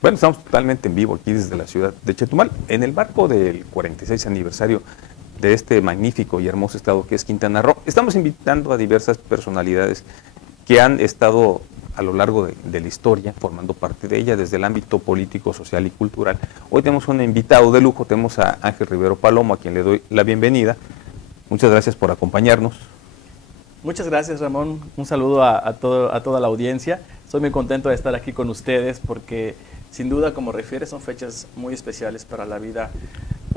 Bueno, estamos totalmente en vivo aquí desde la ciudad de Chetumal, en el marco del 46 aniversario de este magnífico y hermoso estado que es Quintana Roo. Estamos invitando a diversas personalidades que han estado a lo largo de la historia, formando parte de ella desde el ámbito político, social y cultural. Hoy tenemos un invitado de lujo, tenemos a Ángel Rivero Palomo, a quien le doy la bienvenida. Muchas gracias por acompañarnos. Muchas gracias, Ramón. Un saludo a toda la audiencia. Estoy muy contento de estar aquí con ustedes porque, sin duda, como refieres, son fechas muy especiales para la vida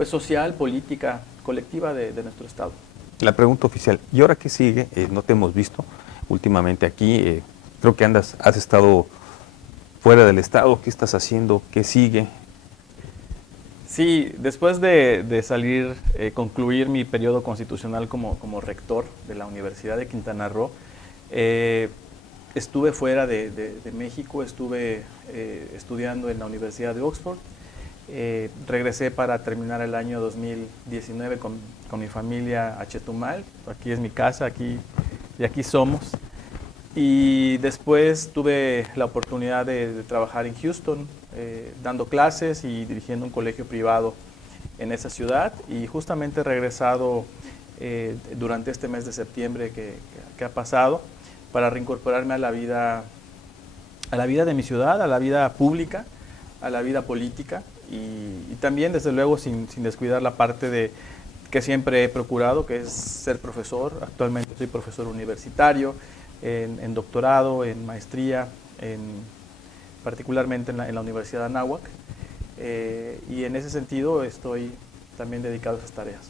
social, política, colectiva de nuestro estado. La pregunta oficial, ¿y ahora qué sigue? No te hemos visto últimamente aquí. Creo que has estado fuera del estado. ¿Qué estás haciendo? ¿Qué sigue? Sí, después de salir, concluir mi periodo constitucional como rector de la Universidad de Quintana Roo, estuve fuera de México, estuve estudiando en la Universidad de Oxford, regresé para terminar el año 2019 con mi familia a Chetumal. Aquí es mi casa, aquí somos. Y después tuve la oportunidad de trabajar en Houston, dando clases y dirigiendo un colegio privado en esa ciudad, y justamente he regresado durante este mes de septiembre que ha pasado para reincorporarme a la vida de mi ciudad, a la vida pública, a la vida política, y también, desde luego, sin descuidar la parte que siempre he procurado, que es ser profesor. Actualmente soy profesor universitario, en doctorado, en maestría, particularmente en la Universidad de Anáhuac, y en ese sentido estoy también dedicado a esas tareas.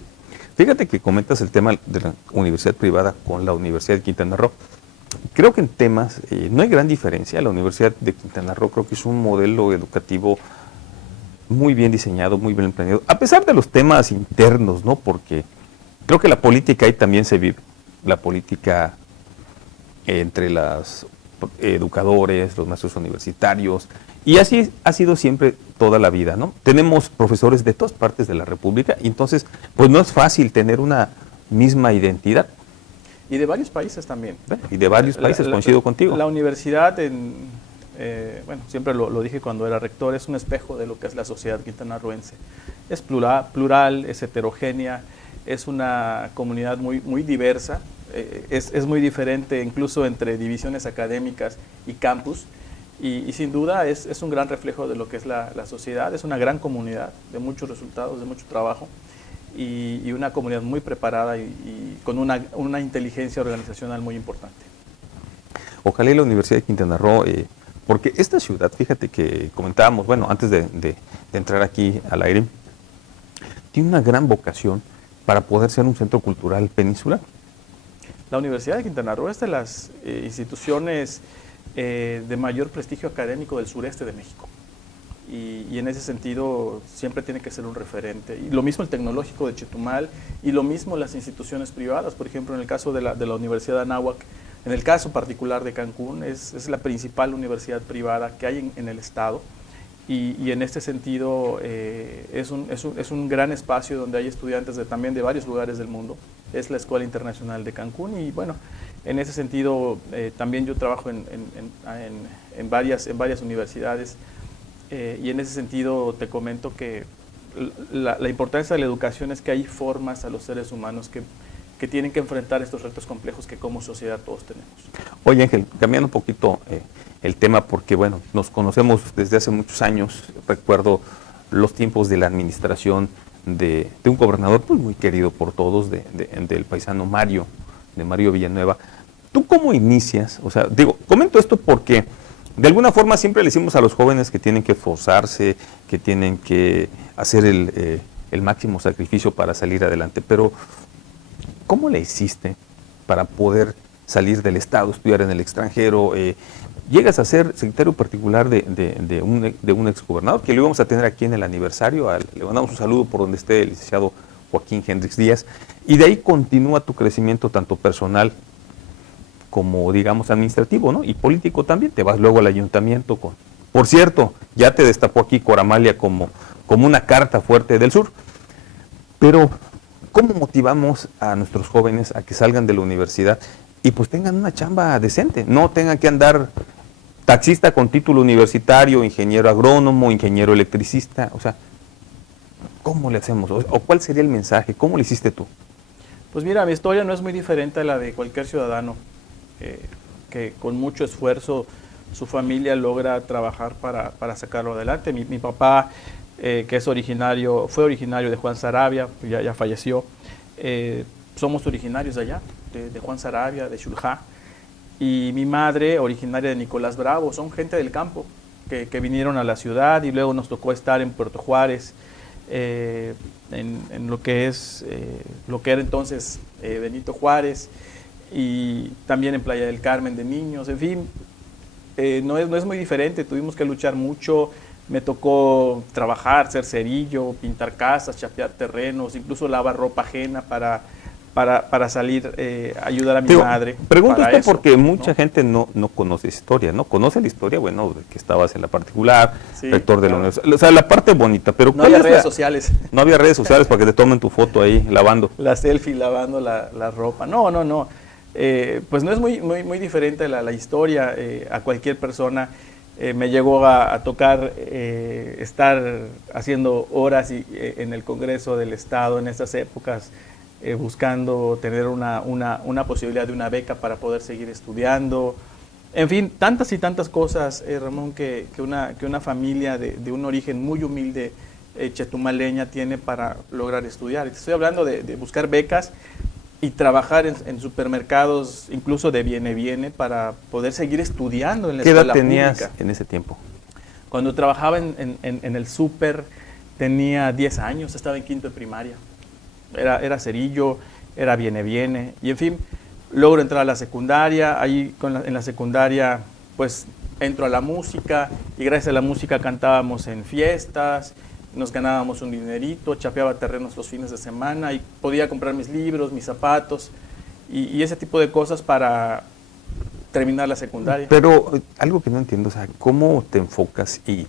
Fíjate que comentas el tema de la universidad privada con la Universidad de Quintana Roo. Creo que en temas no hay gran diferencia. La Universidad de Quintana Roo creo que es un modelo educativo muy bien diseñado, muy bien planeado, a pesar de los temas internos, ¿no? Porque creo que la política ahí también se vive, la política entre los educadores, los maestros universitarios, y así ha sido siempre toda la vida, ¿no? Tenemos profesores de todas partes de la República, y entonces pues no es fácil tener una misma identidad. Y de varios países también. Y de varios países, coincido contigo. La universidad, siempre lo dije cuando era rector, es un espejo de lo que es la sociedad quintanarroense. Es plural, es heterogénea, es una comunidad muy diversa. Es muy diferente incluso entre divisiones académicas y campus, y sin duda es un gran reflejo de lo que es la sociedad. Es una gran comunidad de muchos resultados, de mucho trabajo, y una comunidad muy preparada y con una inteligencia organizacional muy importante. Ojalá y la Universidad de Quintana Roo, porque esta ciudad, fíjate que comentábamos, bueno, antes de entrar aquí al aire, tiene una gran vocación para poder ser un centro cultural peninsular. La Universidad de Quintana Roo es de las instituciones de mayor prestigio académico del sureste de México, y en ese sentido siempre tiene que ser un referente. Y lo mismo el Tecnológico de Chetumal, y lo mismo las instituciones privadas. Por ejemplo, en el caso de la Universidad de Anáhuac, en el caso particular de Cancún, es la principal universidad privada que hay en el estado, y en este sentido es un gran espacio donde hay estudiantes también de varios lugares del mundo. Es la Escuela Internacional de Cancún, y bueno, en ese sentido también yo trabajo en varias universidades, y en ese sentido te comento que la importancia de la educación es que hay formas a los seres humanos que tienen que enfrentar estos retos complejos que como sociedad todos tenemos. Oye, Ángel, cambiando un poquito el tema, porque bueno, nos conocemos desde hace muchos años. Recuerdo los tiempos de la administración de un gobernador pues muy querido por todos, del paisano Mario Villanueva. ¿Tú cómo inicias? O sea, comento esto porque de alguna forma siempre le decimos a los jóvenes que tienen que esforzarse, que tienen que hacer el máximo sacrificio para salir adelante, pero ¿cómo le hiciste para poder salir del estado, estudiar en el extranjero? Llegas a ser secretario particular de un exgobernador, que lo íbamos a tener aquí en el aniversario. Le mandamos un saludo por donde esté el licenciado Joaquín Hendrix Díaz, y de ahí continúa tu crecimiento tanto personal como, digamos, administrativo, ¿no? Y político también. Te vas luego al ayuntamiento por cierto, ya te destapó aquí Coramalia como una carta fuerte del sur. Pero ¿cómo motivamos a nuestros jóvenes a que salgan de la universidad y pues tengan una chamba decente? No tengan que andar taxista con título universitario, ingeniero agrónomo, ingeniero electricista, o sea, ¿cómo le hacemos? ¿O cuál sería el mensaje? ¿Cómo le hiciste tú? Pues mira, mi historia no es muy diferente a la de cualquier ciudadano, que con mucho esfuerzo su familia logra trabajar para sacarlo adelante. Mi papá, que fue originario de Juan Sarabia, ya falleció. Somos originarios de allá, de Juan Sarabia, de Xuljá. Y mi madre, originaria de Nicolás Bravo, son gente del campo, que vinieron a la ciudad y luego nos tocó estar en Puerto Juárez, en lo que era entonces Benito Juárez, y también en Playa del Carmen de niños. En fin, no es muy diferente, tuvimos que luchar mucho. Me tocó trabajar, ser cerillo, pintar casas, chapear terrenos, incluso lavar ropa ajena para salir a ayudar a mi madre. Pregunto esto porque mucha gente no conoce historia, ¿no? Conoce la historia, bueno, de que estabas en la particular, sí, rector de la universidad, o sea, la parte bonita, pero no había redes sociales. No había redes sociales para que te tomen tu foto ahí lavando. La selfie lavando la ropa. No. Pues no es muy diferente la historia. A cualquier persona me llegó a tocar estar haciendo horas en el Congreso del Estado en esas épocas, buscando tener una posibilidad de una beca para poder seguir estudiando. En fin, tantas y tantas cosas, Ramón, que una familia de un origen muy humilde chetumaleña tiene para lograr estudiar. Te estoy hablando de buscar becas y trabajar en supermercados, incluso de viene para poder seguir estudiando en la escuela pública. ¿Qué edad tenías en ese tiempo? Cuando trabajaba en el súper tenía 10 años, estaba en quinto de primaria. Era cerillo, era viene, y en fin, logro entrar a la secundaria. Ahí en la secundaria pues entro a la música, y gracias a la música cantábamos en fiestas, nos ganábamos un dinerito, chapeaba terrenos los fines de semana y podía comprar mis libros, mis zapatos y ese tipo de cosas para terminar la secundaria. Pero algo que no entiendo, o sea, ¿cómo te enfocas y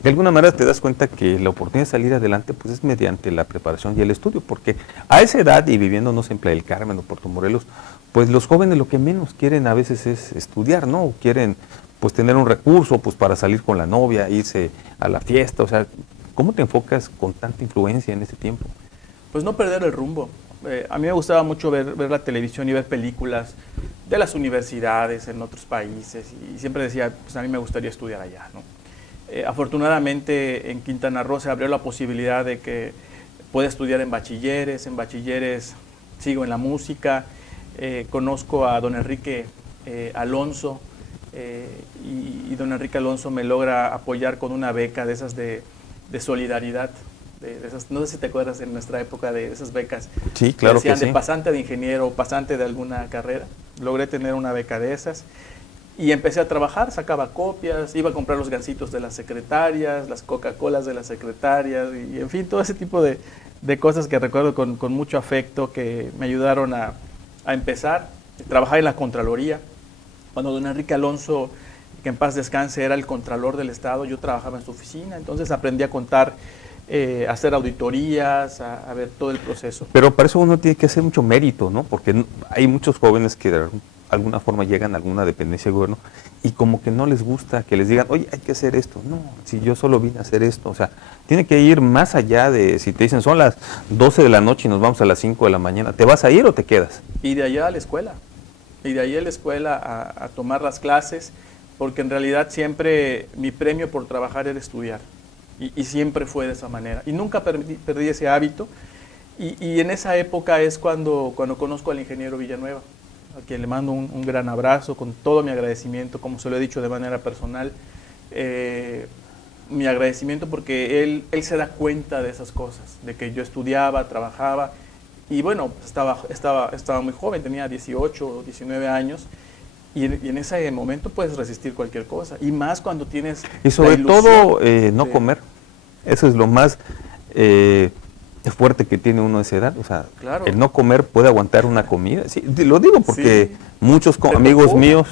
de alguna manera te das cuenta que la oportunidad de salir adelante pues es mediante la preparación y el estudio? Porque a esa edad y viviéndonos en Playa del Carmen o Puerto Morelos, pues los jóvenes lo que menos quieren a veces es estudiar, ¿no? O quieren pues tener un recurso pues para salir con la novia, irse a la fiesta, o sea, ¿cómo te enfocas con tanta influencia en ese tiempo? Pues no perder el rumbo. A mí me gustaba mucho ver la televisión y ver películas de las universidades en otros países y siempre decía, pues a mí me gustaría estudiar allá, ¿no? Afortunadamente en Quintana Roo se abrió la posibilidad de que pueda estudiar en bachilleres sigo en la música, conozco a don Enrique Alonso y don Enrique Alonso me logra apoyar con una beca de esas de solidaridad, no sé si te acuerdas en nuestra época de esas becas. Sí, claro que sí. De pasante de ingeniero o pasante de alguna carrera. Logré tener una beca de esas y empecé a trabajar, sacaba copias, iba a comprar los gansitos de las secretarias, las Coca-Colas de las secretarias y en fin, todo ese tipo de cosas que recuerdo con mucho afecto que me ayudaron a empezar. Trabajaba en la Contraloría. Cuando don Enrique Alonso, que en paz descanse, era el Contralor del Estado, yo trabajaba en su oficina, entonces aprendí a contar, a hacer auditorías, a ver todo el proceso. Pero para eso uno tiene que hacer mucho mérito, ¿no? Porque hay muchos jóvenes que de alguna forma llegan a alguna dependencia de gobierno y como que no les gusta que les digan, oye, hay que hacer esto. No, si yo solo vine a hacer esto, o sea, tiene que ir más allá de, si te dicen son las 12 de la noche y nos vamos a las 5 de la mañana, ¿te vas a ir o te quedas? Y de allá a la escuela, a tomar las clases, porque en realidad siempre mi premio por trabajar era estudiar. Y siempre fue de esa manera. Y nunca perdí ese hábito. Y en esa época es cuando conozco al ingeniero Villanueva, a quien le mando un gran abrazo, con todo mi agradecimiento, como se lo he dicho de manera personal. Mi agradecimiento porque él se da cuenta de esas cosas, de que yo estudiaba, trabajaba. Y bueno, estaba muy joven, tenía 18 o 19 años. Y en ese momento puedes resistir cualquier cosa, y más cuando tienes y sobre todo no comer, eso es lo más fuerte que tiene uno a esa edad, o sea, claro. El no comer puede aguantar una comida, sí, lo digo porque muchos amigos míos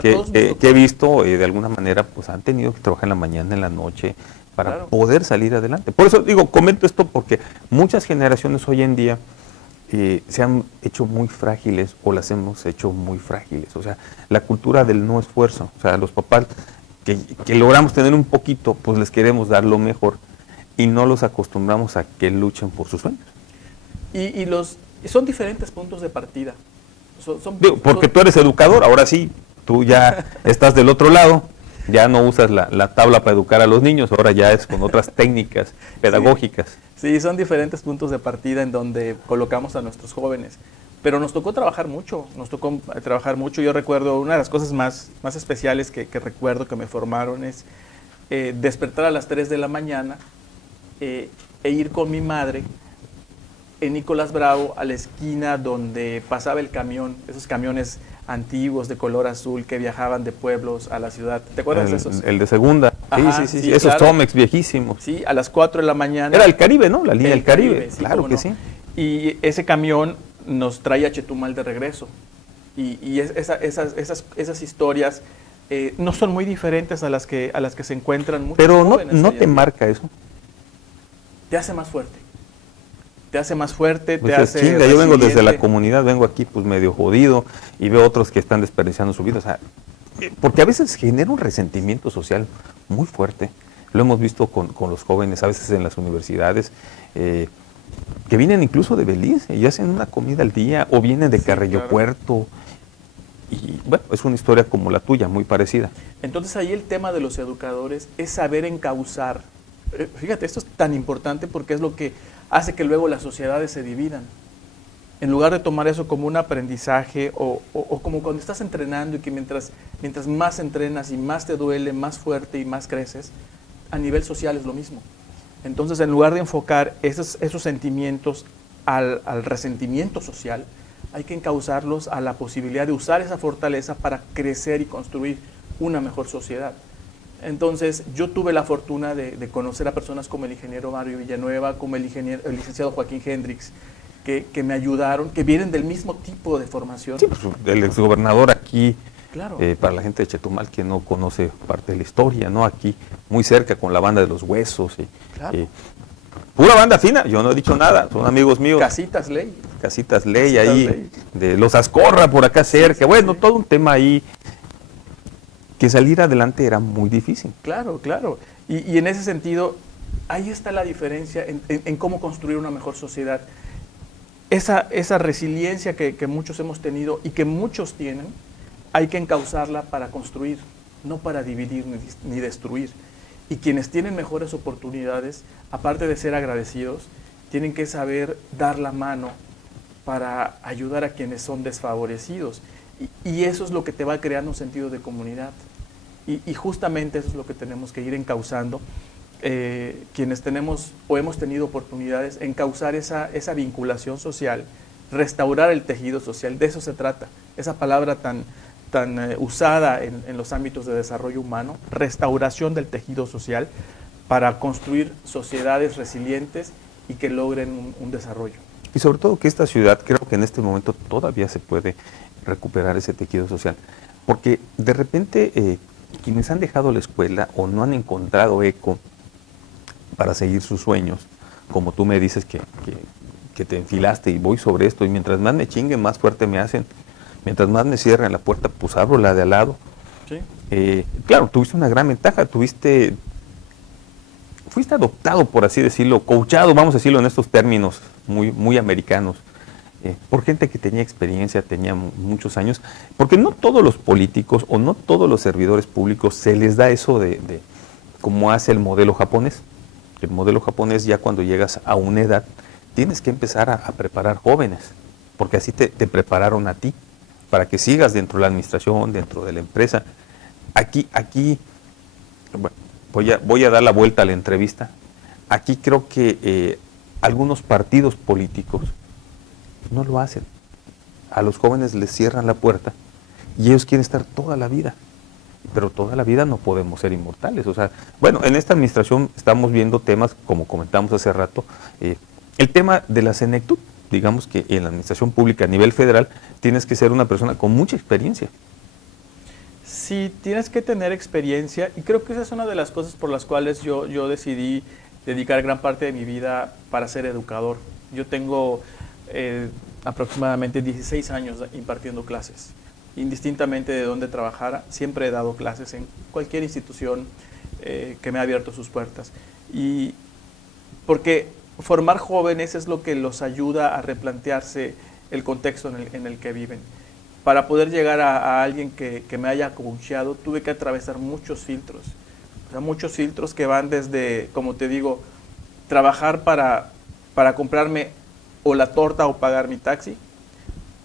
que he visto de alguna manera pues han tenido que trabajar en la mañana, en la noche, para poder salir adelante. Por eso digo, comento esto porque muchas generaciones hoy en día se han hecho muy frágiles o las hemos hecho muy frágiles. O sea, la cultura del no esfuerzo. O sea, los papás que logramos tener un poquito, pues les queremos dar lo mejor y no los acostumbramos a que luchen por sus sueños. Y son diferentes puntos de partida. Porque tú eres educador, ahora sí, tú ya estás del otro lado, ya no usas la tabla para educar a los niños, ahora ya es con otras técnicas pedagógicas. Sí, son diferentes puntos de partida en donde colocamos a nuestros jóvenes. Pero nos tocó trabajar mucho, Yo recuerdo, una de las cosas más especiales que recuerdo que me formaron es despertar a las 3 de la mañana e ir con mi madre en Nicolás Bravo a la esquina donde pasaba el camión, esos camiones antiguos de color azul que viajaban de pueblos a la ciudad. ¿Te acuerdas de esos? El de segunda. Ajá, sí, esos claro. Tomex viejísimos. Sí, a las 4 de la mañana. Era el Caribe, ¿no? La línea del Caribe. Sí, claro que no. sí. Y ese camión nos traía a Chetumal de regreso. Y esas historias no son muy diferentes a las que se encuentran muchos jóvenes. Pero no te marca eso. Te hace más fuerte. Te hace más fuerte, Pues te hace chinga, yo vengo desde la resiliente. comunidad, vengo aquí pues medio jodido y veo otros que están desperdiciando su vida. O sea, porque a veces genera un resentimiento social muy fuerte. Lo hemos visto con los jóvenes, a veces en las universidades, que vienen incluso de Belice y hacen una comida al día, o vienen de Carrillo claro. Puerto. Y bueno, es una historia como la tuya, muy parecida. Entonces ahí el tema de los educadores es saber encauzar. Fíjate, esto es tan importante porque es lo que hace que luego las sociedades se dividan. En lugar de tomar eso como un aprendizaje o como cuando estás entrenando y que mientras más entrenas y más te duele, más fuerte y más creces, a nivel social es lo mismo. Entonces, en lugar de enfocar esos sentimientos al resentimiento social, hay que encauzarlos a la posibilidad de usar esa fortaleza para crecer y construir una mejor sociedad. Entonces, yo tuve la fortuna de conocer a personas como el ingeniero Mario Villanueva, como el licenciado Joaquín Hendrix, que me ayudaron, que vienen del mismo tipo de formación. Sí, pues el exgobernador aquí, claro. Para la gente de Chetumal que no conoce parte de la historia, ¿no? Aquí, muy cerca, con la banda de los Huesos. Claro. Pura banda fina, yo no he dicho nada, son amigos míos. Casitas Ley. Casitas Ley ahí, de los Azcorra por acá cerca, bueno, todo un tema ahí, que salir adelante era muy difícil. Claro, claro. Y en ese sentido, ahí está la diferencia en cómo construir una mejor sociedad. Esa resiliencia que muchos hemos tenido y que muchos tienen, hay que encauzarla para construir, no para dividir ni destruir. Y quienes tienen mejores oportunidades, aparte de ser agradecidos, tienen que saber dar la mano para ayudar a quienes son desfavorecidos. Y eso es lo que te va creando un sentido de comunidad. Y justamente eso es lo que tenemos que ir encauzando. Quienes tenemos o hemos tenido oportunidades, encauzar esa vinculación social, restaurar el tejido social, de eso se trata. Esa palabra tan usada en los ámbitos de desarrollo humano, restauración del tejido social para construir sociedades resilientes y que logren un desarrollo. Y sobre todo que esta ciudad, creo que en este momento todavía se puede recuperar ese tejido social, porque de repente quienes han dejado la escuela o no han encontrado eco para seguir sus sueños, como tú me dices que te enfilaste y voy sobre esto, y mientras más me chinguen, más fuerte me hacen, mientras más me cierren la puerta, pues abro la de al lado. ¿Sí? Claro, tuviste una gran ventaja, fuiste adoptado, por así decirlo, coachado, vamos a decirlo en estos términos muy americanos, por gente que tenía experiencia, tenía muchos años, porque no todos los políticos o no todos los servidores públicos se les da eso de como hace el modelo japonés. El modelo japonés, ya cuando llegas a una edad, tienes que empezar a preparar jóvenes, porque así te prepararon a ti, para que sigas dentro de la administración, dentro de la empresa. Aquí bueno, voy a dar la vuelta a la entrevista. Aquí creo que algunos partidos políticos no lo hacen. A los jóvenes les cierran la puerta y ellos quieren estar toda la vida. Pero toda la vida no podemos ser inmortales. O sea, bueno, en esta administración estamos viendo temas, como comentamos hace rato, el tema de la senectud. Digamos que en la administración pública a nivel federal tienes que ser una persona con mucha experiencia. Sí, tienes que tener experiencia y creo que esa es una de las cosas por las cuales yo decidí dedicar gran parte de mi vida para ser educador. Yo tengo aproximadamente 16 años impartiendo clases. Indistintamente de dónde trabajara, siempre he dado clases en cualquier institución que me ha abierto sus puertas. Y porque formar jóvenes es lo que los ayuda a replantearse el contexto en el que viven. Para poder llegar a alguien que me haya coacheado, tuve que atravesar muchos filtros. O sea, muchos filtros que van desde, como te digo, trabajar para comprarme o la torta o pagar mi taxi,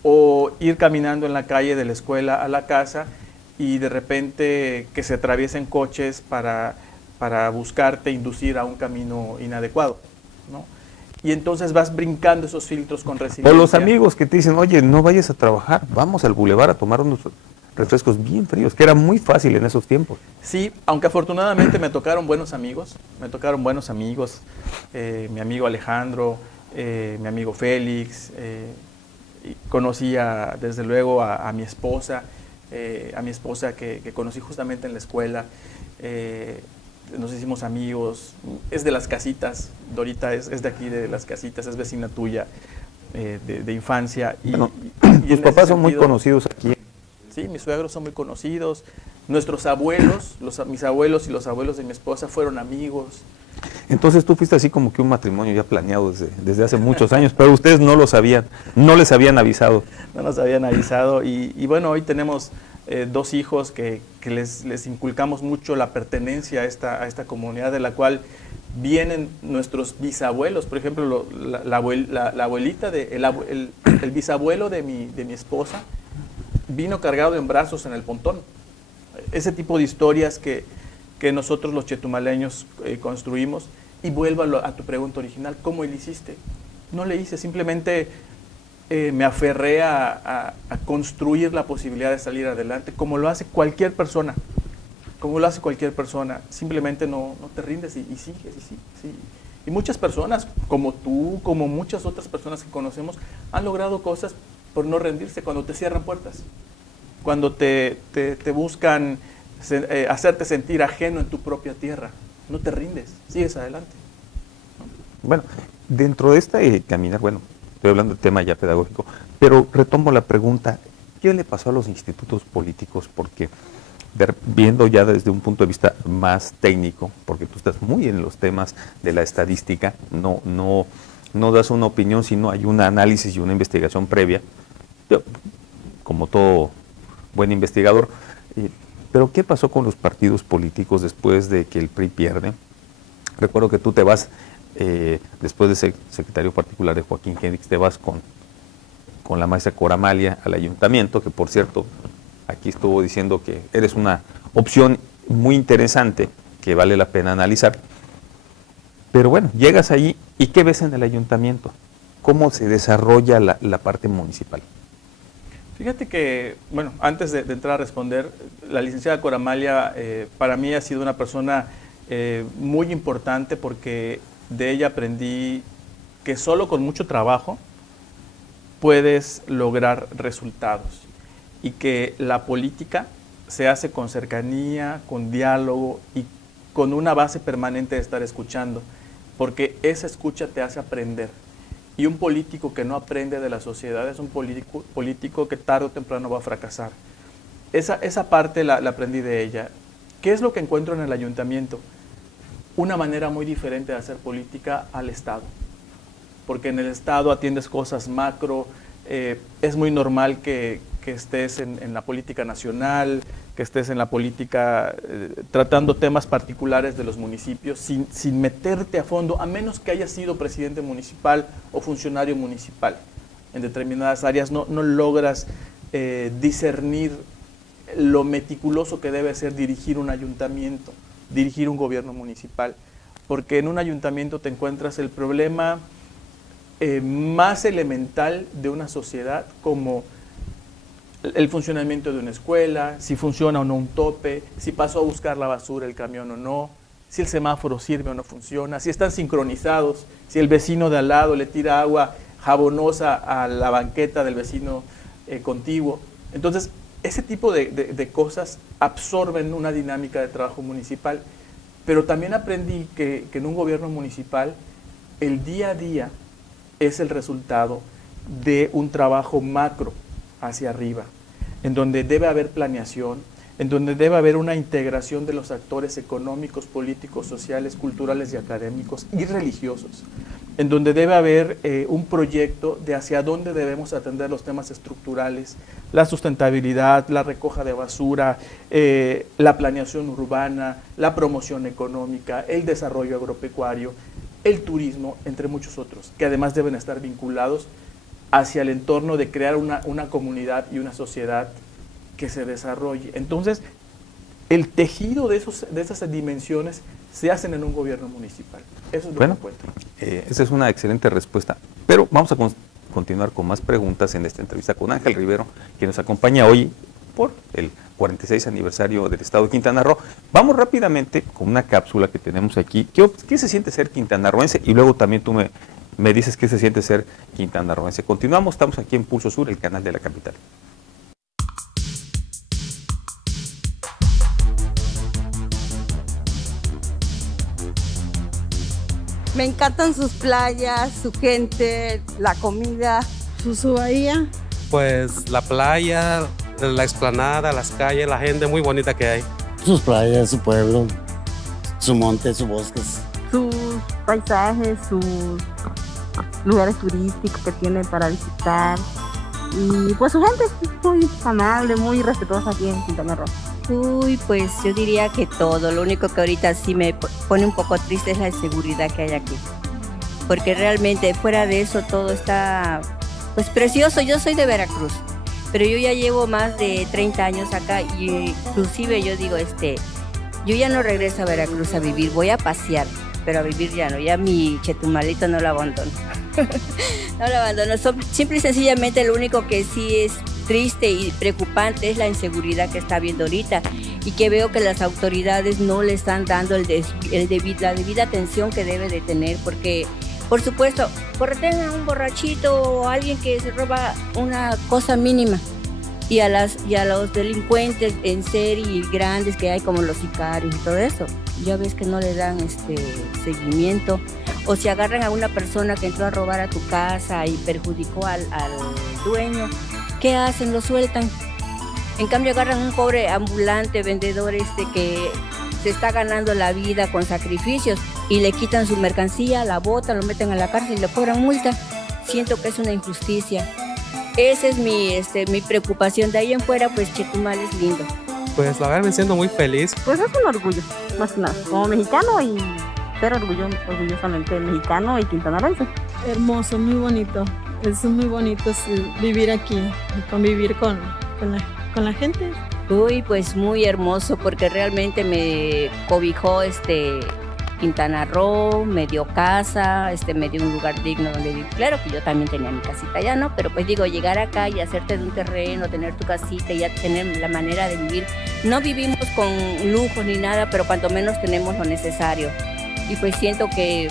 o ir caminando en la calle de la escuela a la casa y de repente que se atraviesen coches para buscarte, inducir a un camino inadecuado, ¿no? Y entonces vas brincando esos filtros con resiliencia. O los amigos que te dicen, oye, no vayas a trabajar, vamos al bulevar a tomar unos refrescos bien fríos, que era muy fácil en esos tiempos. Sí, aunque afortunadamente me tocaron buenos amigos, mi amigo Alejandro, mi amigo Félix, conocí desde luego a mi esposa que conocí justamente en la escuela, nos hicimos amigos, es de Las Casitas, Dorita es de aquí de Las Casitas, es vecina tuya de infancia. Bueno, tus papás son muy conocidos aquí. Sí, mis suegros son muy conocidos, nuestros abuelos, mis abuelos y los abuelos de mi esposa fueron amigos. Entonces tú fuiste así como que un matrimonio ya planeado desde hace muchos años, pero ustedes no lo sabían, no les habían avisado. No nos habían avisado y bueno, hoy tenemos 2 hijos que les inculcamos mucho la pertenencia a esta comunidad de la cual vienen nuestros bisabuelos. Por ejemplo, la abuelita, el bisabuelo de mi esposa vino cargado en brazos en el pontón. Ese tipo de historias que nosotros los chetumaleños construimos. Y vuelvo a tu pregunta original, ¿cómo le hiciste? No le hice, simplemente me aferré a construir la posibilidad de salir adelante, como lo hace cualquier persona, simplemente no te rindes y sigues, sí. Y muchas personas, como tú, como muchas otras personas que conocemos, han logrado cosas por no rendirse cuando te cierran puertas, cuando te buscan hacerte sentir ajeno en tu propia tierra. No te rindes, sigues adelante. Bueno, dentro de este caminar, bueno, estoy hablando de tema ya pedagógico, pero retomo la pregunta, ¿qué le pasó a los institutos políticos? Porque viendo ya desde un punto de vista más técnico, porque tú estás muy en los temas de la estadística, no das una opinión, sino hay un análisis y una investigación previa, como todo buen investigador. Pero ¿qué pasó con los partidos políticos después de que el PRI pierde? Recuerdo que tú te vas, después de ser secretario particular de Joaquín Henriques, te vas con la maestra Cora Amalia al ayuntamiento, que por cierto, aquí estuvo diciendo que eres una opción muy interesante, que vale la pena analizar. Pero bueno, llegas allí y ¿qué ves en el ayuntamiento? ¿Cómo se desarrolla la parte municipal? Fíjate que, bueno, antes de entrar a responder, la licenciada Cora Amalia para mí ha sido una persona muy importante porque de ella aprendí que solo con mucho trabajo puedes lograr resultados y que la política se hace con cercanía, con diálogo y con una base permanente de estar escuchando, porque esa escucha te hace aprender. Y un político que no aprende de la sociedad es un político que tarde o temprano va a fracasar. Esa parte la aprendí de ella. ¿Qué es lo que encuentro en el ayuntamiento? Una manera muy diferente de hacer política al Estado. Porque en el Estado atiendes cosas macro, es muy normal que estés en la política nacional, que estés en la política tratando temas particulares de los municipios sin meterte a fondo, a menos que hayas sido presidente municipal o funcionario municipal. En determinadas áreas no logras discernir lo meticuloso que debe ser dirigir un ayuntamiento, dirigir un gobierno municipal, porque en un ayuntamiento te encuentras el problema más elemental de una sociedad, como el funcionamiento de una escuela, si funciona o no un tope, si pasó a buscar la basura el camión o no, si el semáforo sirve o no funciona, si están sincronizados, si el vecino de al lado le tira agua jabonosa a la banqueta del vecino contiguo. Entonces, ese tipo de cosas absorben una dinámica de trabajo municipal, pero también aprendí que en un gobierno municipal el día a día es el resultado de un trabajo macro hacia arriba, en donde debe haber planeación, en donde debe haber una integración de los actores económicos, políticos, sociales, culturales y académicos y religiosos, en donde debe haber un proyecto de hacia dónde debemos atender los temas estructurales, la sustentabilidad, la recoja de basura, la planeación urbana, la promoción económica, el desarrollo agropecuario, el turismo, entre muchos otros, que además deben estar vinculados hacia el entorno de crear una comunidad y una sociedad que se desarrolle. Entonces, el tejido de esas dimensiones se hacen en un gobierno municipal. Eso es lo que encuentro. Esa es una excelente respuesta, pero vamos a continuar con más preguntas en esta entrevista con Ángel Rivero, que nos acompaña hoy por el 46 aniversario del Estado de Quintana Roo. Vamos rápidamente con una cápsula que tenemos aquí. ¿Qué se siente ser quintanarroense? Y luego también tú me dices qué se siente ser quintanarroense. Continuamos, estamos aquí en Pulso Sur, el canal de la capital. Me encantan sus playas, su gente, la comida. Su bahía. Pues la playa, la explanada, las calles, la gente muy bonita que hay. Sus playas, su pueblo, su monte, sus bosques. Sus paisajes, sus lugares turísticos que tiene para visitar. Y pues su gente es muy amable, muy respetuosa aquí en Quintana Roo. Uy, pues yo diría que todo. Lo único que ahorita sí me pone un poco triste es la inseguridad que hay aquí. Porque realmente fuera de eso todo está pues precioso. Yo soy de Veracruz, pero yo ya llevo más de 30 años acá y inclusive yo digo, yo ya no regreso a Veracruz a vivir, voy a pasear, pero a vivir ya no, ya mi Chetumalito no lo abandono. No lo abandono. Simple y sencillamente lo único que sí es triste y preocupante es la inseguridad que está habiendo ahorita y que veo que las autoridades no le están dando la debida atención que debe de tener, porque por supuesto corretean a un borrachito o a alguien que se roba una cosa mínima y a los delincuentes en serie grandes que hay como los sicarios y todo eso, ya ves que no le dan seguimiento. O si agarran a una persona que entró a robar a tu casa y perjudicó al dueño, ¿qué hacen? Lo sueltan. En cambio agarran a un pobre ambulante, vendedor que se está ganando la vida con sacrificios y le quitan su mercancía, la botan, lo meten a la cárcel y le cobran multa. Siento que es una injusticia. Esa es mi preocupación. De ahí en fuera, pues Chetumal es lindo. Pues la verdad me siento muy feliz. Pues es un orgullo, más que nada, como mexicano y ser orgullosamente mexicano y quintanarroense. Hermoso, muy bonito. Es muy bonito vivir aquí y convivir con la gente. Uy, pues muy hermoso porque realmente me cobijó Quintana Roo, me dio casa, me dio un lugar digno donde vivir. Claro que yo también tenía mi casita allá, ¿no? Pero pues digo, llegar acá y hacerte de un terreno, tener tu casita y ya tener la manera de vivir. No vivimos con lujos ni nada, pero cuanto menos tenemos lo necesario. Y pues siento que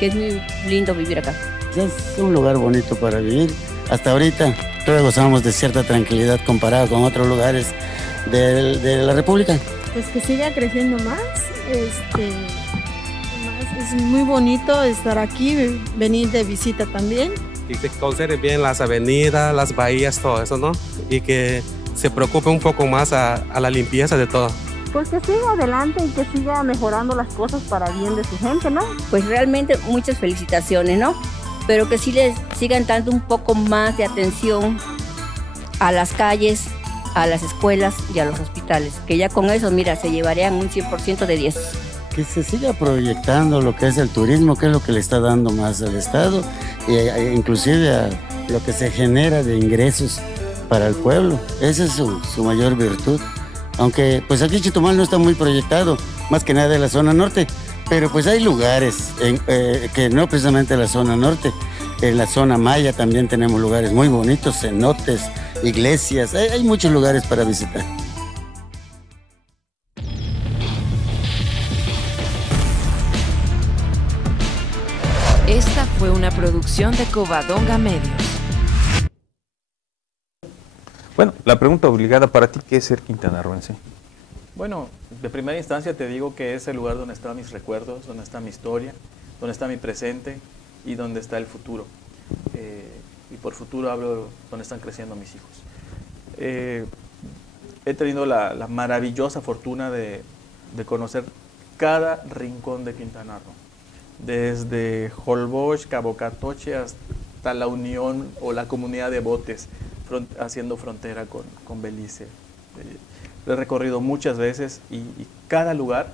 es muy lindo vivir acá. Es un lugar bonito para vivir. Hasta ahorita todos gozamos de cierta tranquilidad comparado con otros lugares de la República. Pues que siga creciendo más. Es muy bonito estar aquí, venir de visita también. Y que conserven bien las avenidas, las bahías, todo eso, ¿no? Y que se preocupe un poco más a la limpieza de todo. Pues que siga adelante y que siga mejorando las cosas para bien de su gente, ¿no? Pues realmente muchas felicitaciones, ¿no? Pero que sí les sigan dando un poco más de atención a las calles, a las escuelas y a los hospitales, que ya con eso, mira, se llevarían un 100% de 10. Que se siga proyectando lo que es el turismo, que es lo que le está dando más al Estado, e inclusive a lo que se genera de ingresos para el pueblo. Esa es su mayor virtud. Aunque pues aquí Chetumal no está muy proyectado, más que nada en la zona norte, pero pues hay lugares que no precisamente en la zona norte, en la zona maya también tenemos lugares muy bonitos, cenotes, iglesias, hay muchos lugares para visitar. Esta fue una producción de Covadonga Medios. Bueno, la pregunta obligada para ti, ¿qué es ser quintanarroense? Bueno, de primera instancia te digo que es el lugar donde están mis recuerdos, donde está mi historia, donde está mi presente y donde está el futuro. y por futuro hablo donde están creciendo mis hijos. He tenido la maravillosa fortuna de conocer cada rincón de Quintana Roo, desde Holbox, Cabo Catoche, hasta la Unión o la comunidad de Botes, haciendo frontera con Belice. Lo he recorrido muchas veces y cada lugar,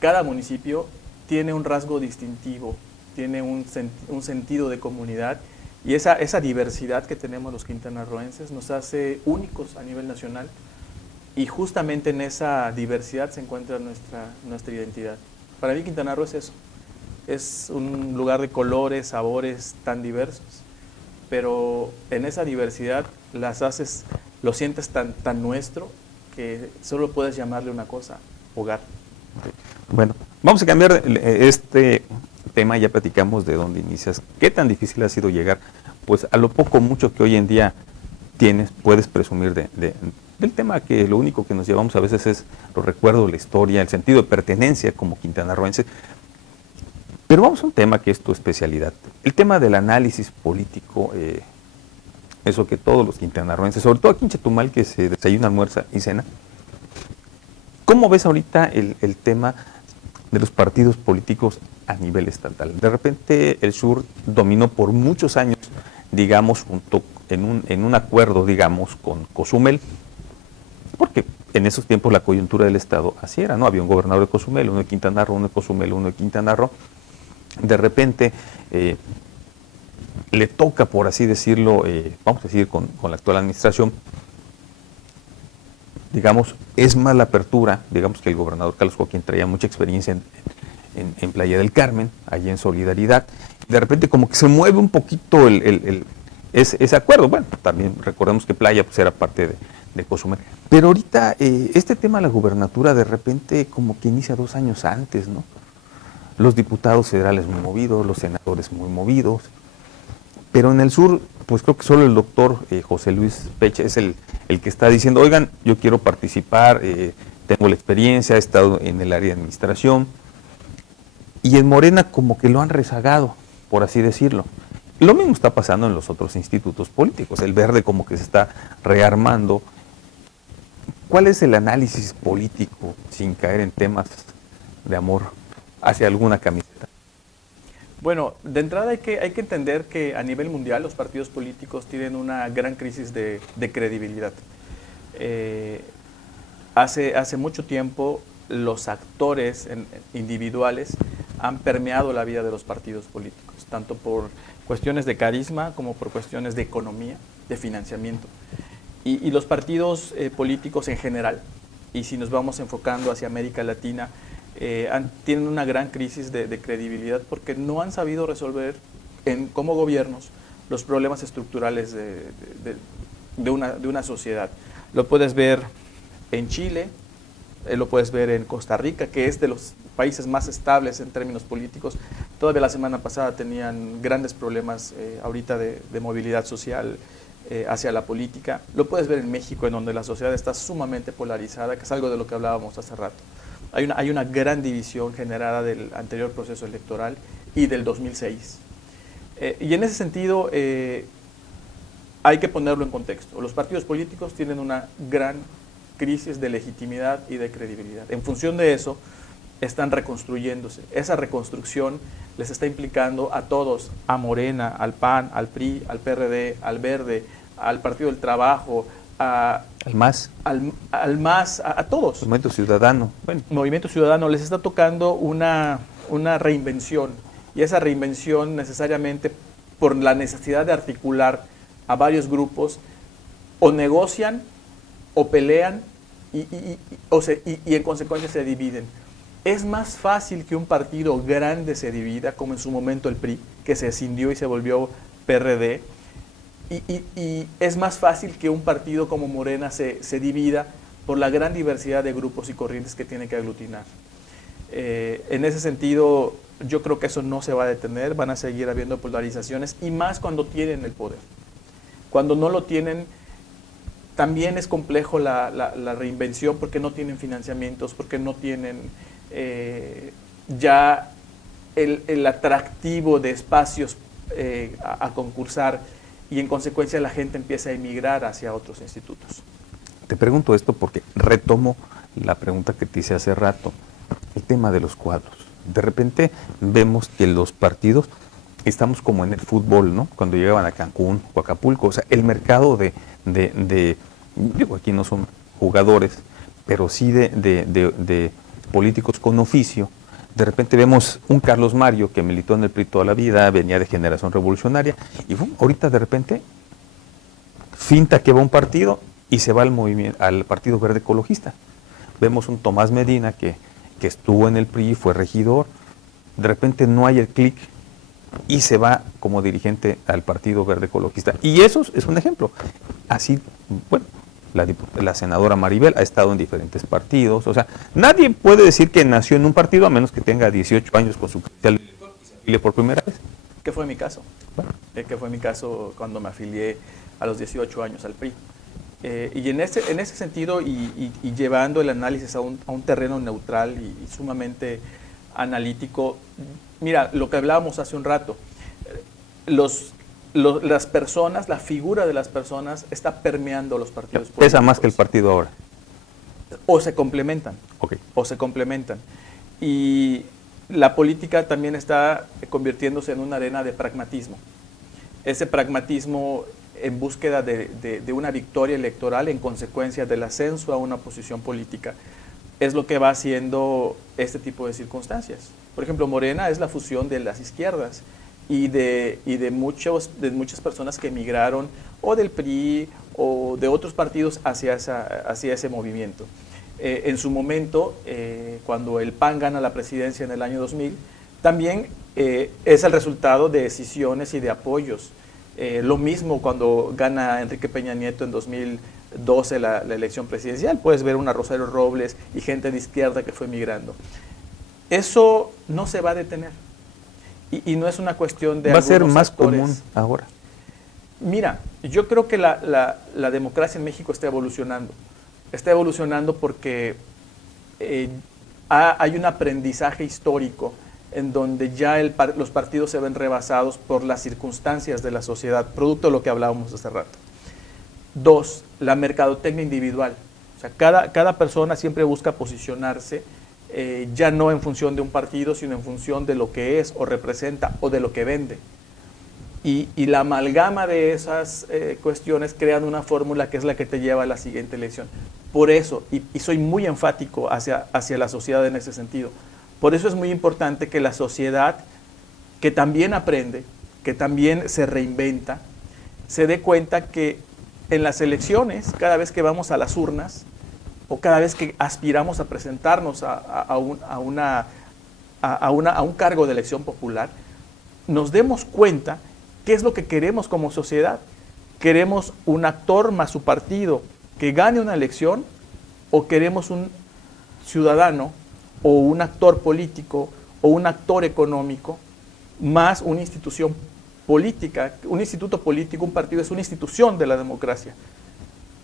cada municipio tiene un rasgo distintivo, tiene un sentido de comunidad, y esa diversidad que tenemos los quintanarroenses nos hace únicos a nivel nacional, y justamente en esa diversidad se encuentra nuestra identidad. Para mí Quintana Roo es eso, es un lugar de colores, sabores tan diversos, pero en esa diversidad lo sientes tan nuestro que solo puedes llamarle una cosa: hogar. Bueno, vamos a cambiar este tema. Ya platicamos de dónde inicias, qué tan difícil ha sido llegar, pues a lo poco mucho que hoy en día puedes presumir del tema, que lo único que nos llevamos a veces es los recuerdos, la historia, el sentido de pertenencia como quintanarroense. Pero vamos a un tema que es tu especialidad, el tema del análisis político, eso que todos los quintanarroenses, sobre todo aquí en Chetumal, que se desayuna, almuerza y cena. ¿Cómo ves ahorita el tema de los partidos políticos a nivel estatal? De repente el sur dominó por muchos años, digamos, junto en un acuerdo, digamos, con Cozumel, porque en esos tiempos la coyuntura del Estado así era, ¿no? Había un gobernador de Cozumel, uno de Quintana Roo, uno de Cozumel, uno de Quintana Roo. De repente le toca, por así decirlo, vamos a decir con la actual administración, digamos, es más la apertura, digamos que el gobernador Carlos Joaquín traía mucha experiencia en Playa del Carmen, allí en Solidaridad. De repente como que se mueve un poquito ese acuerdo. Bueno, también recordemos que Playa pues era parte de Cozumel. Pero ahorita este tema de la gubernatura de repente como que inicia 2 años antes, ¿no? Los diputados federales muy movidos, los senadores muy movidos. Pero en el sur, pues creo que solo el doctor José Luis Peche es el que está diciendo: oigan, yo quiero participar, tengo la experiencia, he estado en el área de administración. Y en Morena como que lo han rezagado, por así decirlo. Lo mismo está pasando en los otros institutos políticos. El Verde como que se está rearmando. ¿Cuál es el análisis político, sin caer en temas de amor hacia alguna camiseta? Bueno, de entrada hay que entender que a nivel mundial los partidos políticos tienen una gran crisis de credibilidad. Hace mucho tiempo los actores individuales han permeado la vida de los partidos políticos, tanto por cuestiones de carisma como por cuestiones de economía, de financiamiento. Y los partidos políticos en general, y si nos vamos enfocando hacia América Latina, tienen una gran crisis de credibilidad porque no han sabido resolver como gobiernos los problemas estructurales de una sociedad. Lo puedes ver en Chile, lo puedes ver en Costa Rica, que es de los países más estables en términos políticos. Todavía la semana pasada tenían grandes problemas ahorita de movilidad social hacia la política. Lo puedes ver en México, en donde la sociedad está sumamente polarizada, que es algo de lo que hablábamos hace rato. Hay una gran división generada del anterior proceso electoral y del 2006. Y en ese sentido hay que ponerlo en contexto. Los partidos políticos tienen una gran crisis de legitimidad y de credibilidad. En función de eso, están reconstruyéndose. Esa reconstrucción les está implicando a todos, a Morena, al PAN, al PRI, al PRD, al Verde, al Partido del Trabajo, al MAS, a todos. Movimiento Ciudadano. Bueno. Movimiento Ciudadano les está tocando una reinvención, y esa reinvención necesariamente por la necesidad de articular a varios grupos, o negocian o pelean y en consecuencia se dividen. Es más fácil que un partido grande se divida, como en su momento el PRI, que se escindió y se volvió PRD, y es más fácil que un partido como Morena se divida por la gran diversidad de grupos y corrientes que tiene que aglutinar. En ese sentido, yo creo que eso no se va a detener, van a seguir habiendo polarizaciones, y más cuando tienen el poder. Cuando no lo tienen, también es complejo la reinvención, porque no tienen financiamientos, porque no tienen ya el atractivo de espacios a concursar, y en consecuencia la gente empieza a emigrar hacia otros institutos. Te pregunto esto porque retomo la pregunta que te hice hace rato, el tema de los cuadros. De repente vemos que los partidos estamos como en el fútbol, ¿no? Cuando llegaban a Cancún o Acapulco, o sea, el mercado digo, aquí no son jugadores, pero sí de políticos con oficio. De repente vemos un Carlos Mario que militó en el PRI toda la vida, venía de Generación Revolucionaria, y ahorita de repente finta que va un partido y se va al Partido Verde Ecologista. Vemos un Tomás Medina que estuvo en el PRI, fue regidor, de repente no hay el clic y se va como dirigente al Partido Verde Ecologista. Y eso es un ejemplo. Así, bueno, la senadora Maribel ha estado en diferentes partidos, o sea, nadie puede decir que nació en un partido a menos que tenga 18 años con su credencial y se afilie por primera vez. ¿Qué fue mi caso? Bueno. Que fue mi caso cuando me afilié a los 18 años al PRI. Y en ese sentido, y llevando el análisis a un terreno neutral y sumamente analítico, mira, lo que hablábamos hace un rato, las personas, la figura de las personas está permeando los partidos políticos. Pesa más que el partido ahora. O se complementan. Okay. O se complementan. Y la política también está convirtiéndose en una arena de pragmatismo. Ese pragmatismo en búsqueda de una victoria electoral en consecuencia del ascenso a una posición política, es lo que va haciendo este tipo de circunstancias. Por ejemplo, Morena es la fusión de las izquierdas y de muchas personas que emigraron o del PRI o de otros partidos hacia ese movimiento. En su momento, cuando el PAN gana la presidencia en el año 2000, también es el resultado de decisiones y de apoyos. Lo mismo cuando gana Enrique Peña Nieto en 2012 la elección presidencial, puedes ver una Rosario Robles y gente de izquierda que fue migrando. Eso no se va a detener y no es una cuestión de va a ser más actores. Común ahora. Mira, yo creo que la democracia en México está evolucionando porque hay un aprendizaje histórico en donde ya los partidos se ven rebasados por las circunstancias de la sociedad, producto de lo que hablábamos hace rato. 2, la mercadotecnia individual. O sea, cada persona siempre busca posicionarse, ya no en función de un partido, sino en función de lo que es o representa o de lo que vende. Y la amalgama de esas cuestiones crean una fórmula que es la que te lleva a la siguiente elección. Por eso, y soy muy enfático hacia la sociedad en ese sentido, por eso es muy importante que la sociedad, que también aprende, que también se reinventa, se dé cuenta que en las elecciones, cada vez que vamos a las urnas, o cada vez que aspiramos a presentarnos a un cargo de elección popular, nos demos cuenta qué es lo que queremos como sociedad. ¿Queremos un actor más su partido que gane una elección o queremos un ciudadano o un actor político o un actor económico más una institución política? Un instituto político, un partido es una institución de la democracia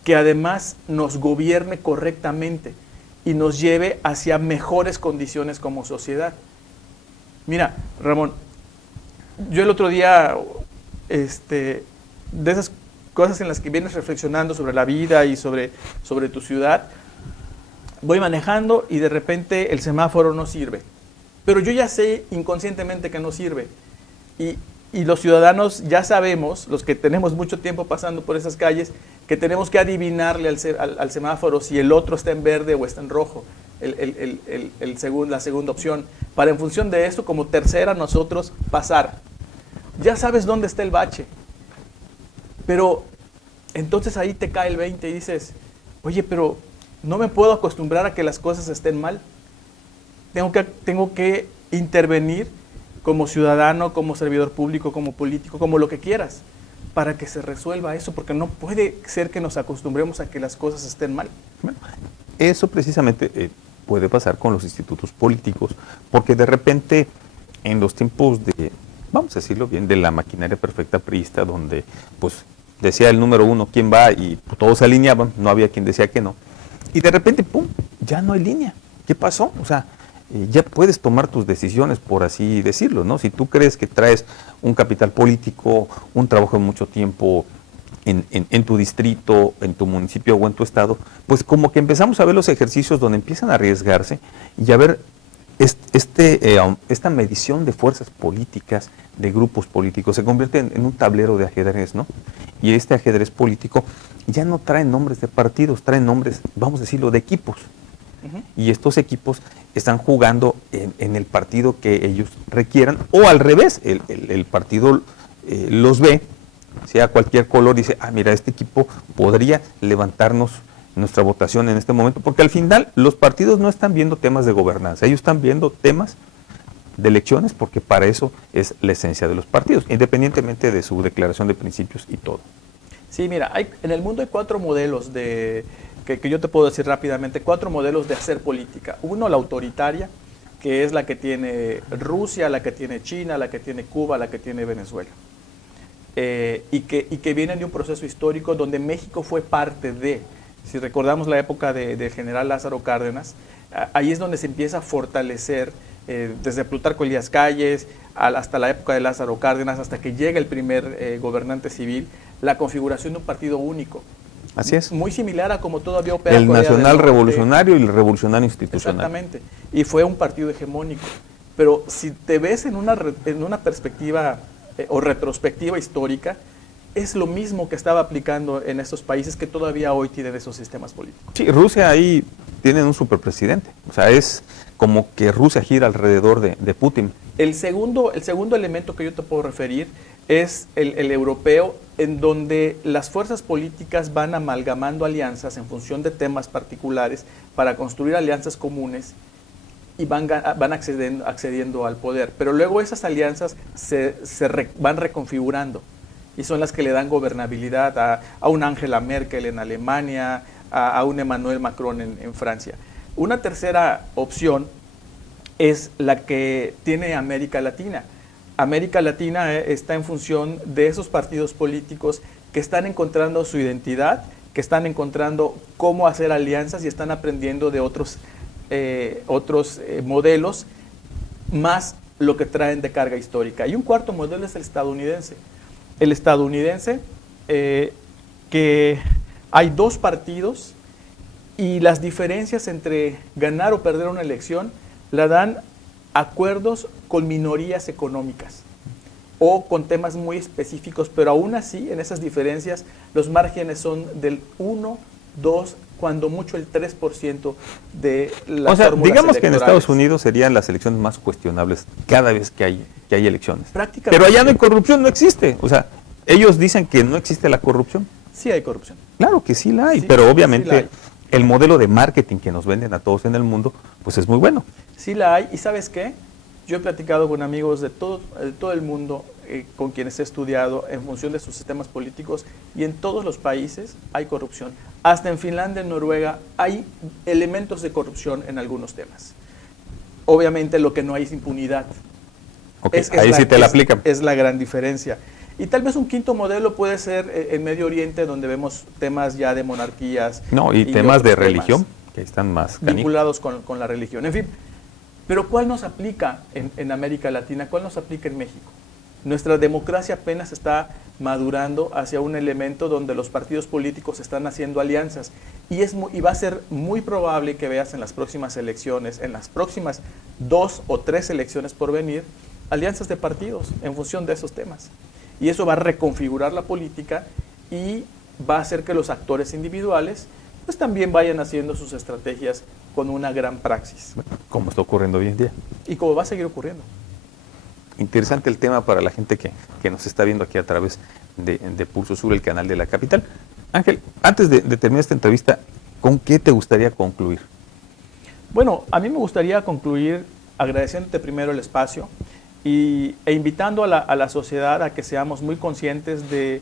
que además nos gobierne correctamente y nos lleve hacia mejores condiciones como sociedad. Mira, Ramón, yo el otro día, de esas cosas en las que vienes reflexionando sobre la vida y sobre tu ciudad, voy manejando y de repente el semáforo no sirve. Pero yo ya sé inconscientemente que no sirve. Y los ciudadanos ya sabemos, los que tenemos mucho tiempo pasando por esas calles, que tenemos que adivinarle al semáforo si el otro está en verde o está en rojo, la segunda opción, para en función de eso, como tercera, nosotros pasar. Ya sabes dónde está el bache. Pero entonces ahí te cae el 20 y dices, oye, pero no me puedo acostumbrar a que las cosas estén mal. Tengo que intervenir como ciudadano, como servidor público, como político, como lo que quieras, para que se resuelva eso, porque no puede ser que nos acostumbremos a que las cosas estén mal. Bueno, eso precisamente puede pasar con los institutos políticos, porque de repente en los tiempos de, vamos a decirlo bien, de la maquinaria perfecta priista, donde pues decía el número 1 quién va y todos se alineaban, no había quien decía que no, y de repente, ¡pum!, ya no hay línea. ¿Qué pasó? O sea, ya puedes tomar tus decisiones, por así decirlo, ¿no? Si tú crees que traes un capital político, un trabajo de mucho tiempo en tu distrito, en tu municipio o en tu estado, pues como que empezamos a ver los ejercicios donde empiezan a arriesgarse y a ver esta medición de fuerzas políticas, de grupos políticos, se convierte en un tablero de ajedrez, ¿no? Y este ajedrez político ya no trae nombres de partidos, trae nombres, vamos a decirlo, de equipos. Y estos equipos están jugando en el partido que ellos requieran, o al revés, el partido los ve, sea cualquier color, dice, ah, mira, este equipo podría levantarnos nuestra votación en este momento, porque al final los partidos no están viendo temas de gobernanza, ellos están viendo temas de elecciones, porque para eso es la esencia de los partidos, independientemente de su declaración de principios y todo. Sí, mira, en el mundo hay 4 modelos que yo te puedo decir rápidamente, 4 modelos de hacer política. Uno, la autoritaria, que es la que tiene Rusia, la que tiene China, la que tiene Cuba, la que tiene Venezuela. Y que vienen de un proceso histórico donde México fue parte de, si recordamos la época del general Lázaro Cárdenas, ahí es donde se empieza a fortalecer, desde Plutarco Elías Calles hasta la época de Lázaro Cárdenas, hasta que llega el primer gobernante civil, la configuración de un partido único. Así es. Muy similar a como todavía opera el Corea nacional del Norte. Revolucionario y el revolucionario institucional. Exactamente. Y fue un partido hegemónico. Pero si te ves en una perspectiva o retrospectiva histórica, es lo mismo que estaba aplicando en estos países que todavía hoy tienen esos sistemas políticos. Sí, Rusia ahí tienen un superpresidente. O sea, es como que Rusia gira alrededor de Putin. El segundo elemento que yo te puedo referir es el europeo, en donde las fuerzas políticas van amalgamando alianzas en función de temas particulares para construir alianzas comunes y van accediendo al poder. Pero luego esas alianzas van reconfigurando y son las que le dan gobernabilidad a un Angela Merkel en Alemania, a un Emmanuel Macron en Francia. Una tercera opción es la que tiene América Latina. América Latina está en función de esos partidos políticos que están encontrando su identidad, que están encontrando cómo hacer alianzas y están aprendiendo de otros modelos, más lo que traen de carga histórica. Y un cuarto modelo es el estadounidense. El estadounidense, que hay 2 partidos y las diferencias entre ganar o perder una elección la dan acuerdos con minorías económicas o con temas muy específicos, pero aún así en esas diferencias los márgenes son del 1, 2, cuando mucho el 3% de las fórmulas electorales. O sea, digamos que en Estados Unidos serían las elecciones más cuestionables cada vez que hay elecciones. Pero allá no hay corrupción, no existe. O sea, ellos dicen que no existe la corrupción. Sí hay corrupción. Claro que sí la hay, sí, pero obviamente sí el modelo de marketing que nos venden a todos en el mundo, pues es muy bueno. Sí la hay, y ¿sabes qué? Yo he platicado con amigos de todo el mundo con quienes he estudiado en función de sus sistemas políticos, y en todos los países hay corrupción. Hasta en Finlandia, en Noruega, hay elementos de corrupción en algunos temas. Obviamente lo que no hay es impunidad. Okay, ahí sí te la aplican. Es la gran diferencia. Y tal vez un quinto modelo puede ser en Medio Oriente, donde vemos temas ya de monarquías. No, y temas de religión, que están más vinculados con la religión. En fin, pero ¿cuál nos aplica en América Latina? ¿Cuál nos aplica en México? Nuestra democracia apenas está madurando hacia un elemento donde los partidos políticos están haciendo alianzas. Y va a ser muy probable que veas en las próximas elecciones, en las próximas 2 o 3 elecciones por venir, alianzas de partidos en función de esos temas. Y eso va a reconfigurar la política y va a hacer que los actores individuales pues también vayan haciendo sus estrategias con una gran praxis. Como está ocurriendo hoy en día. Y como va a seguir ocurriendo. Interesante el tema para la gente que nos está viendo aquí a través de Pulso Sur, el canal de la capital. Ángel, antes de terminar esta entrevista, ¿con qué te gustaría concluir? Bueno, a mí me gustaría concluir agradeciéndote primero el espacio e invitando a la sociedad a que seamos muy conscientes de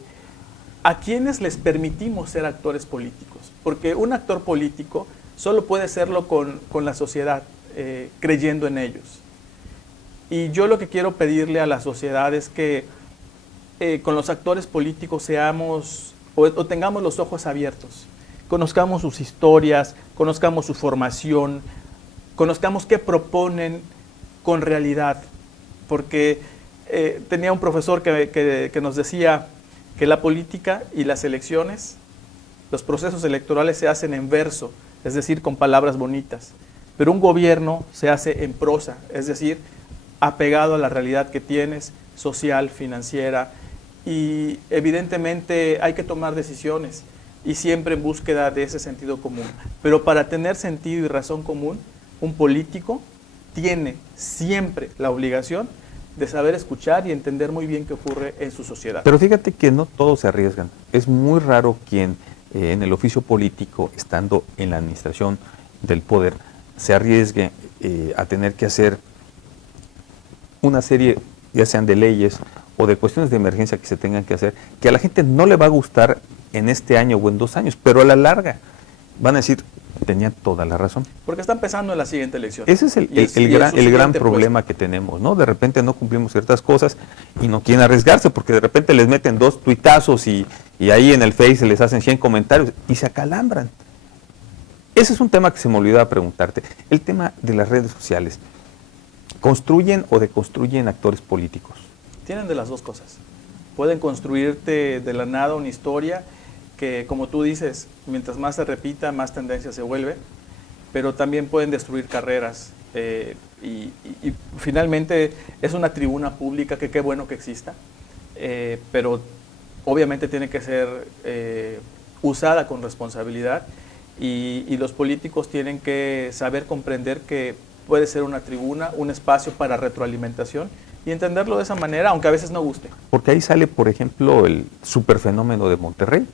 a quienes les permitimos ser actores políticos. Porque un actor político solo puede serlo con la sociedad, creyendo en ellos. Y yo lo que quiero pedirle a la sociedad es que con los actores políticos seamos o tengamos los ojos abiertos, conozcamos sus historias, conozcamos su formación, conozcamos qué proponen con realidad, porque tenía un profesor que nos decía que la política y las elecciones, los procesos electorales se hacen en verso, es decir, con palabras bonitas, pero un gobierno se hace en prosa, es decir, apegado a la realidad que tienes, social, financiera, y evidentemente hay que tomar decisiones y siempre en búsqueda de ese sentido común. Pero para tener sentido y razón común, un político tiene siempre la obligación de saber escuchar y entender muy bien qué ocurre en su sociedad. Pero fíjate que no todos se arriesgan. Es muy raro quien en el oficio político, estando en la administración del poder, se arriesgue a tener que hacer una serie, ya sean de leyes o de cuestiones de emergencia que se tengan que hacer, que a la gente no le va a gustar en este año o en 2 años, pero a la larga van a decir, tenían toda la razón. Porque está empezando en la siguiente elección. Ese es el gran problema que tenemos, ¿no? De repente no cumplimos ciertas cosas y no quieren arriesgarse porque de repente les meten 2 tuitazos y ahí en el Face les hacen 100 comentarios y se acalambran. Ese es un tema que se me olvidaba preguntarte. El tema de las redes sociales. ¿Construyen o deconstruyen actores políticos? Tienen de las dos cosas. Pueden construirte de la nada una historia que, como tú dices, mientras más se repita, más tendencia se vuelve, pero también pueden destruir carreras y finalmente es una tribuna pública que qué bueno que exista, pero obviamente tiene que ser usada con responsabilidad y los políticos tienen que saber comprender que puede ser una tribuna, un espacio para retroalimentación y entenderlo de esa manera, aunque a veces no guste. Porque ahí sale, por ejemplo, el superfenómeno de Monterrey,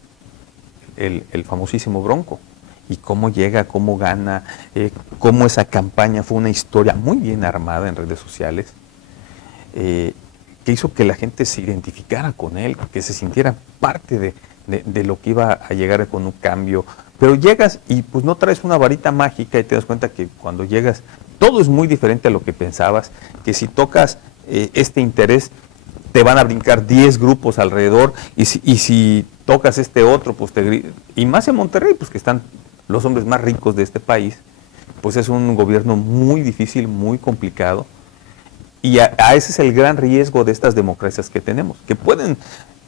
el famosísimo Bronco, y cómo llega, cómo gana, cómo esa campaña fue una historia muy bien armada en redes sociales, que hizo que la gente se identificara con él, que se sintiera parte de lo que iba a llegar con un cambio. Pero llegas y pues no traes una varita mágica y te das cuenta que cuando llegas todo es muy diferente a lo que pensabas, que si tocas este interés te van a brincar 10 grupos alrededor y si tocas este otro, pues y más en Monterrey, pues que están los hombres más ricos de este país, pues es un gobierno muy difícil, muy complicado y ese es el gran riesgo de estas democracias que tenemos, que pueden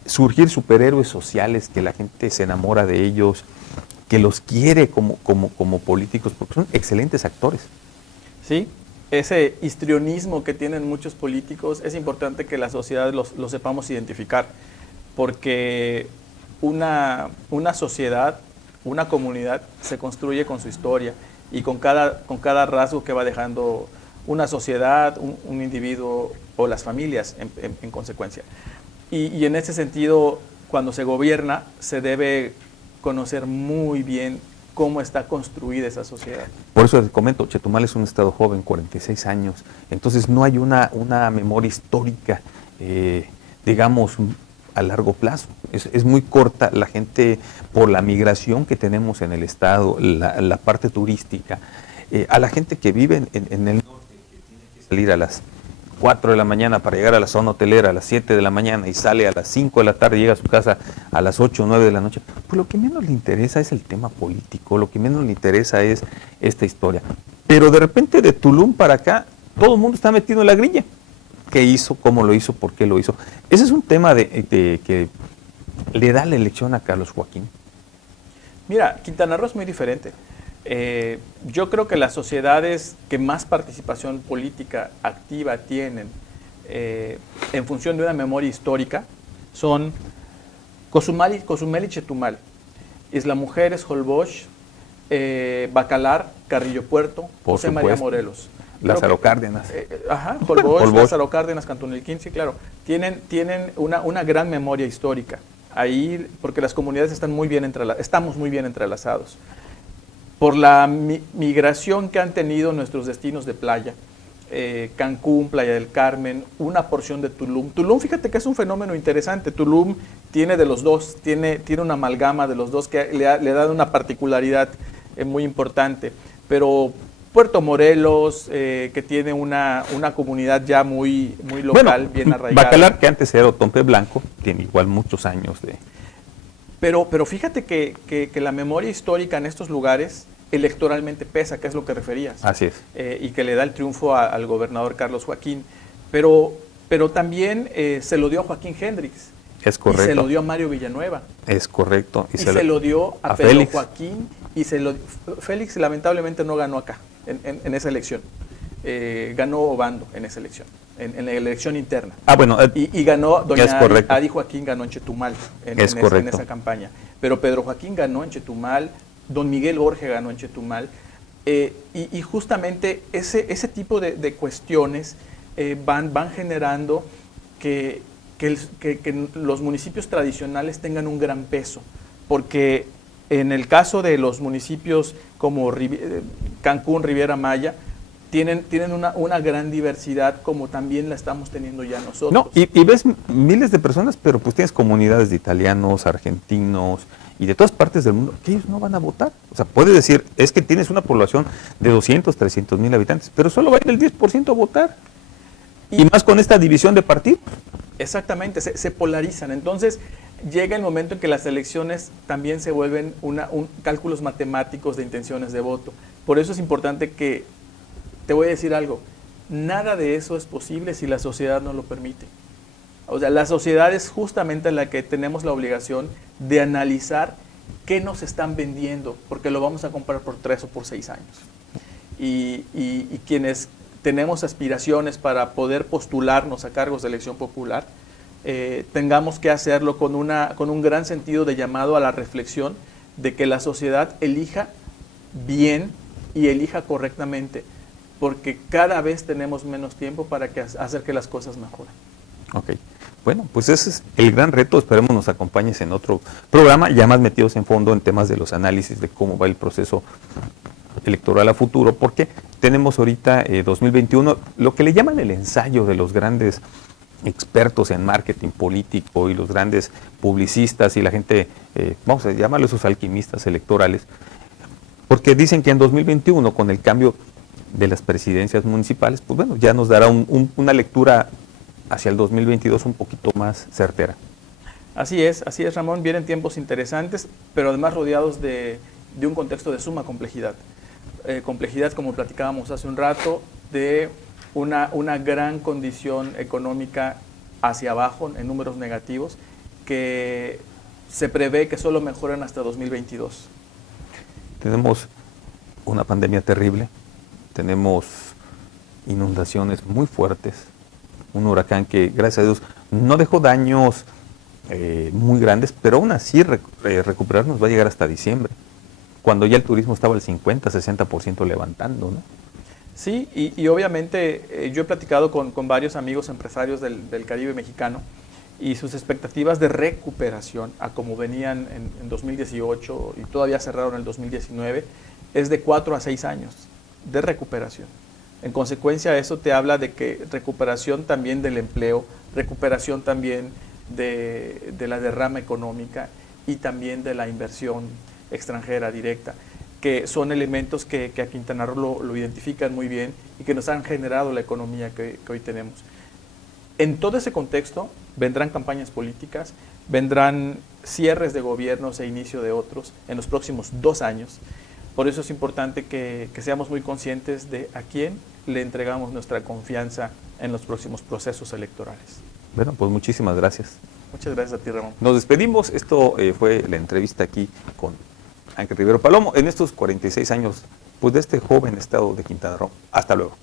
surgir superhéroes sociales, que la gente se enamora de ellos, que los quiere como políticos, porque son excelentes actores. Sí, ese histrionismo que tienen muchos políticos, es importante que la sociedad lo sepamos identificar, porque una sociedad, una comunidad se construye con su historia y con cada rasgo que va dejando una sociedad, un individuo o las familias en consecuencia. Y en ese sentido, cuando se gobierna, se debe conocer muy bien cómo está construida esa sociedad. Por eso te comento, Chetumal es un estado joven, 46 años, entonces no hay una memoria histórica, digamos, a largo plazo. Es muy corta la gente, por la migración que tenemos en el estado, la parte turística, a la gente que vive en el norte, que tiene que salir a las 4 de la mañana para llegar a la zona hotelera a las 7 de la mañana y sale a las 5 de la tarde y llega a su casa a las 8 o 9 de la noche, pues lo que menos le interesa es el tema político, lo que menos le interesa es esta historia. Pero de repente de Tulum para acá, todo el mundo está metido en la grilla. ¿Qué hizo? ¿Cómo lo hizo? ¿Por qué lo hizo? Ese es un tema que le da la elección a Carlos Joaquín. Mira, Quintana Roo es muy diferente. Yo creo que las sociedades que más participación política activa tienen en función de una memoria histórica son Cozumel y Chetumal, Isla Mujeres, Holbox, Bacalar, Carrillo Puerto, José María Morelos. Lázaro Cárdenas. Holbox, Lázaro Cárdenas, Cantón El 15, claro. Tienen una gran memoria histórica ahí porque las comunidades estamos muy bien entrelazados. Por la migración que han tenido nuestros destinos de playa, Cancún, Playa del Carmen, una porción de Tulum. Tulum, fíjate que es un fenómeno interesante. Tulum tiene de los dos, tiene una amalgama de los dos que le ha dado una particularidad muy importante. Pero Puerto Morelos, que tiene una comunidad ya muy local, bien arraigada. Bacalar, que antes era Otompe Blanco, tiene igual muchos años de... Pero fíjate que la memoria histórica en estos lugares electoralmente pesa, que es lo que referías. Así es. Y que le da el triunfo al gobernador Carlos Joaquín. Pero también se lo dio a Joaquín Hendrix. Es correcto. Y se lo dio a Mario Villanueva. Es correcto. Y se lo dio a Pedro Félix. Joaquín. Félix lamentablemente no ganó acá, en esa elección. Ganó Obando en esa elección, en la elección interna. Bueno. Y ganó doña correcto. Adi Joaquín ganó en Chetumal en esa campaña. Pero Pedro Joaquín ganó en Chetumal, don Miguel Borge ganó en Chetumal. Y justamente ese tipo de cuestiones van generando que los municipios tradicionales tengan un gran peso, porque en el caso de los municipios como Cancún, Riviera Maya, tienen una gran diversidad, como también la estamos teniendo ya nosotros. No, y ves miles de personas, pero pues tienes comunidades de italianos, argentinos y de todas partes del mundo que ellos no van a votar. O sea, puedes decir, es que tienes una población de 200, 300 mil habitantes, pero solo va a ir el 10% a votar. Y más con esta división de partidos. Exactamente, se polarizan. Entonces llega el momento en que las elecciones también se vuelven cálculos matemáticos de intenciones de voto. Por eso es importante que, te voy a decir algo, nada de eso es posible si la sociedad no lo permite. O sea, la sociedad es justamente la que tenemos la obligación de analizar qué nos están vendiendo, porque lo vamos a comprar por 3 o por 6 años. Y quienes tenemos aspiraciones para poder postularnos a cargos de elección popular, tengamos que hacerlo con un gran sentido de llamado a la reflexión de que la sociedad elija bien y elija correctamente, porque cada vez tenemos menos tiempo para hacer que las cosas mejoren. Ok. Bueno, pues ese es el gran reto. Esperemos nos acompañes en otro programa, ya más metidos en fondo en temas de los análisis de cómo va el proceso electoral a futuro, porque tenemos ahorita 2021, lo que le llaman el ensayo de los grandes expertos en marketing político y los grandes publicistas y la gente, vamos a llamarlo esos alquimistas electorales, porque dicen que en 2021, con el cambio de las presidencias municipales, pues bueno, ya nos dará una lectura hacia el 2022 un poquito más certera. Así es, Ramón, vienen tiempos interesantes, pero además rodeados de un contexto de suma complejidad. Complejidad, como platicábamos hace un rato, de una gran condición económica hacia abajo, en números negativos, que se prevé que solo mejoran hasta 2022. Tenemos una pandemia terrible, tenemos inundaciones muy fuertes, un huracán que, gracias a Dios, no dejó daños muy grandes, pero aún así recuperarnos va a llegar hasta diciembre, cuando ya el turismo estaba al 50, 60% levantando, ¿no? Sí, y obviamente yo he platicado con varios amigos empresarios del Caribe mexicano y sus expectativas de recuperación a como venían en 2018 y todavía cerraron el 2019 es de 4 a 6 años de recuperación. En consecuencia, eso te habla de que recuperación también del empleo, recuperación también de la derrama económica y también de la inversión extranjera directa, que son elementos que a Quintana Roo lo identifican muy bien y que nos han generado la economía que hoy tenemos. En todo ese contexto vendrán campañas políticas, vendrán cierres de gobiernos e inicio de otros en los próximos 2 años. Por eso es importante que seamos muy conscientes de a quién le entregamos nuestra confianza en los próximos procesos electorales. Bueno, pues muchísimas gracias. Muchas gracias a ti, Ramón. Nos despedimos. Esto fue la entrevista aquí con Ángel Rivero Palomo en estos 46 años pues, de este joven estado de Quintana Roo. Hasta luego.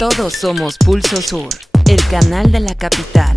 Todos somos Pulso Sur, el canal de la capital.